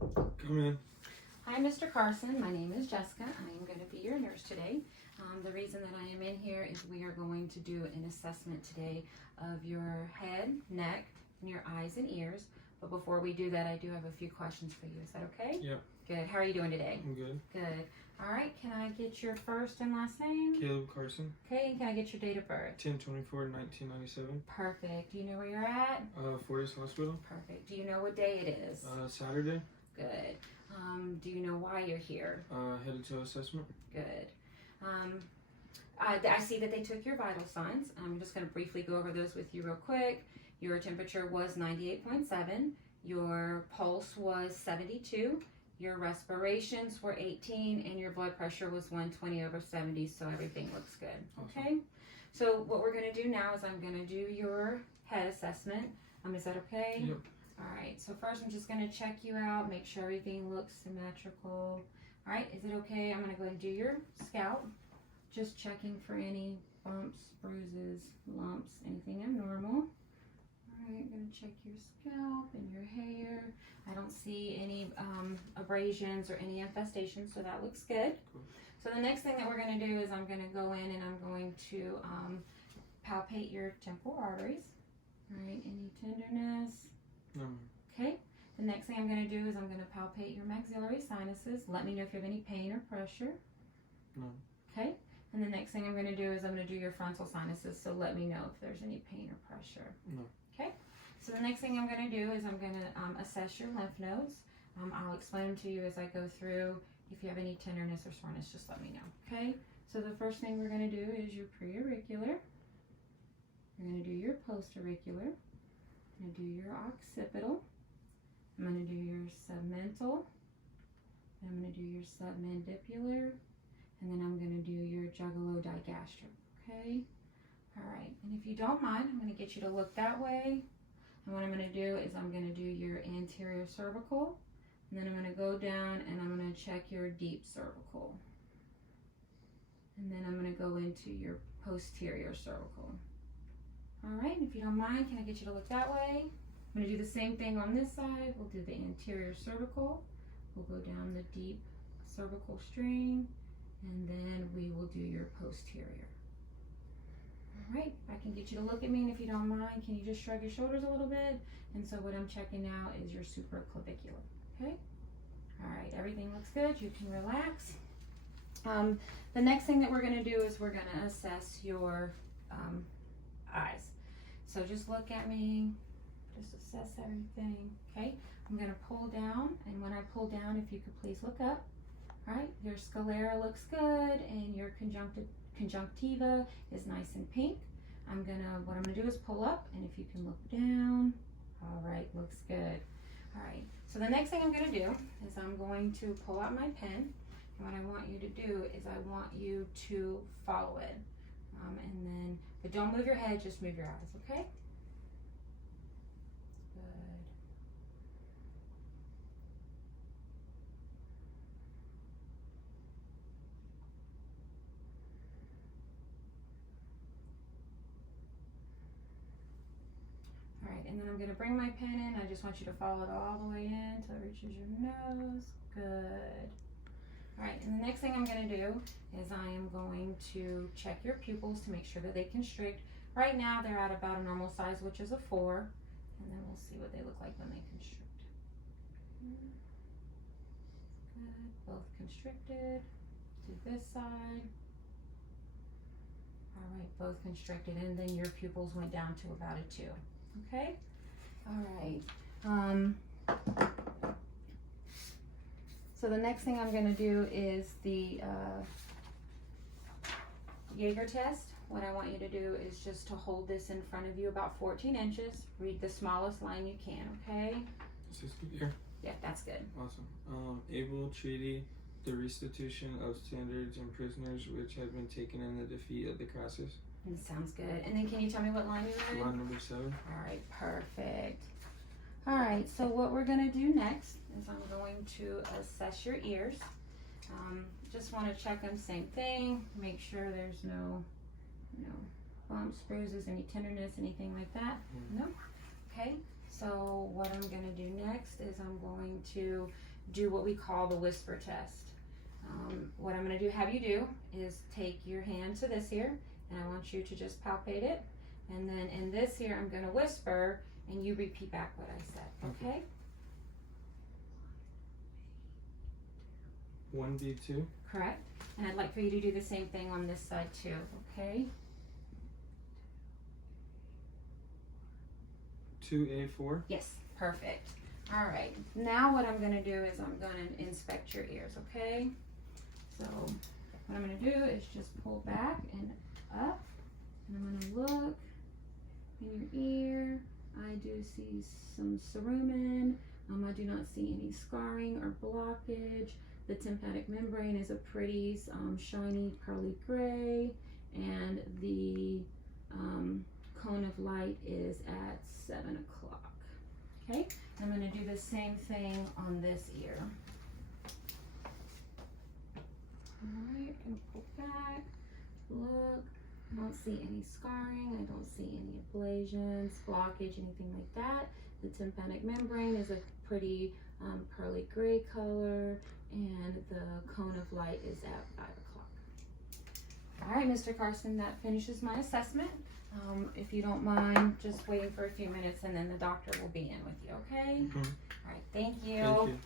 Come in. Hi, Mr. Carson. My name is Jessica. I am going to be your nurse today. The reason that I am in here is we are going to do an assessment today of your head, neck, and your eyes and ears. But before we do that, I do have a few questions for you. Is that okay? Yep. Good. How are you doing today? I'm good. Good. All right. Can I get your first and last name? Caleb Carson. Okay. And can I get your date of birth? 10/24/1997. Perfect. Do you know where you're at? Fortis Hospital. Perfect. Do you know what day it is? Saturday. Good. Do you know why you're here? Headed to assessment. Good. I see that they took your vital signs. I'm just going to briefly go over those with you real quick. Your temperature was 98.7. Your pulse was 72. Your respirations were 18, and your blood pressure was 120/70. So everything looks good. Okay. So what we're going to do now is I'm going to do your head assessment. Is that okay? Yep. All right, so first I'm just going to check you out, make sure everything looks symmetrical. All right, is it okay? I'm going to go ahead and do your scalp. Just checking for any bumps, bruises, lumps, anything abnormal. All right, I'm going to check your scalp and your hair. I don't see any abrasions or any infestations, so that looks good. Cool. So the next thing that we're going to do is I'm going to go in and I'm going to palpate your temporal arteries. All right, any tenderness? No. Okay, the next thing I'm going to do is I'm going to palpate your maxillary sinuses. Let me know if you have any pain or pressure. No. Okay, and the next thing I'm going to do is I'm going to do your frontal sinuses. So let me know if there's any pain or pressure. No. Okay, so the next thing I'm going to do is I'm going to assess your lymph nodes. I'll explain them to you as I go through. If you have any tenderness or soreness, just let me know. Okay, so the first thing we're going to do is your preauricular. We're going to do your postauricular. I'm going to do your occipital. I'm going to do your submental. I'm going to do your submandibular. And then I'm going to do your jugulo-digastric. Okay? All right. And if you don't mind, I'm going to get you to look that way. And what I'm going to do is I'm going to do your anterior cervical. And then I'm going to go down and I'm going to check your deep cervical. And then I'm going to go into your posterior cervical. All right, if you don't mind, can I get you to look that way? I'm going to do the same thing on this side. We'll do the anterior cervical. We'll go down the deep cervical string, and then we will do your posterior. All right, I can get you to look at me, and if you don't mind, can you just shrug your shoulders a little bit? And so what I'm checking now is your supraclavicular, okay? All right, everything looks good. You can relax. The next thing that we're going to do is we're going to assess your eyes. So just look at me, just assess everything, okay? I'm gonna pull down, and when I pull down, if you could please look up. All right, your sclera looks good, and your conjunctiva is nice and pink. What I'm gonna do is pull up, and if you can look down. All right, looks good. All right, so the next thing I'm gonna do is I'm going to pull out my pen, and what I want you to do is I want you to follow it. But don't move your head, just move your eyes, okay? Good. All right, and then I'm gonna bring my pen in. I just want you to follow it all the way in until it reaches your nose. Good. All right, and the next thing I'm going to do is I am going to check your pupils to make sure that they constrict. Right now they're at about a normal size, which is a 4, and then we'll see what they look like when they constrict. Good, both constricted. Do this side. All right, both constricted, and then your pupils went down to about a 2. Okay? All right. So the next thing I'm going to do is the Jaeger test. What I want you to do is just to hold this in front of you about 14 inches. Read the smallest line you can, okay? Is this good here? Yeah, that's good. Awesome. Able treaty the restitution of standards and prisoners which have been taken in the defeat of the Crassus. Sounds good. And then can you tell me what line you're in? Line number 7. All right, perfect. All right, so what we're going to do next is I'm going to assess your ears. Just want to check them, same thing. Make sure there's no bumps, bruises, any tenderness, anything like that. No? Okay, So what I'm going to do next is I'm going to do what we call the whisper test. What I'm going to have you do is take your hand to this here, and I want you to just palpate it. And then in this here, I'm going to whisper, and you repeat back what I said, okay? 1B2. Correct. And I'd like for you to do the same thing on this side too, okay? 2A4. Yes, perfect. All right, now what I'm gonna do is I'm gonna inspect your ears, okay? So what I'm gonna do is just pull back and up, and I'm gonna look in your ear. I do see some cerumen. I do not see any scarring or blockage. The tympanic membrane is a pretty shiny pearly gray, and the cone of light is at 7 o'clock. Okay, I'm going to do the same thing on this ear. Alright, I'm going to pull back, look. I don't see any scarring, I don't see any ablations, blockage, anything like that. The tympanic membrane is a pretty pearly gray color, and the cone of light is at 5 o'clock. Alright, Mr. Carson, that finishes my assessment. If you don't mind, just waiting for a few minutes and then the doctor will be in with you, okay? Mm-hmm. Alright, thank you. Thank you.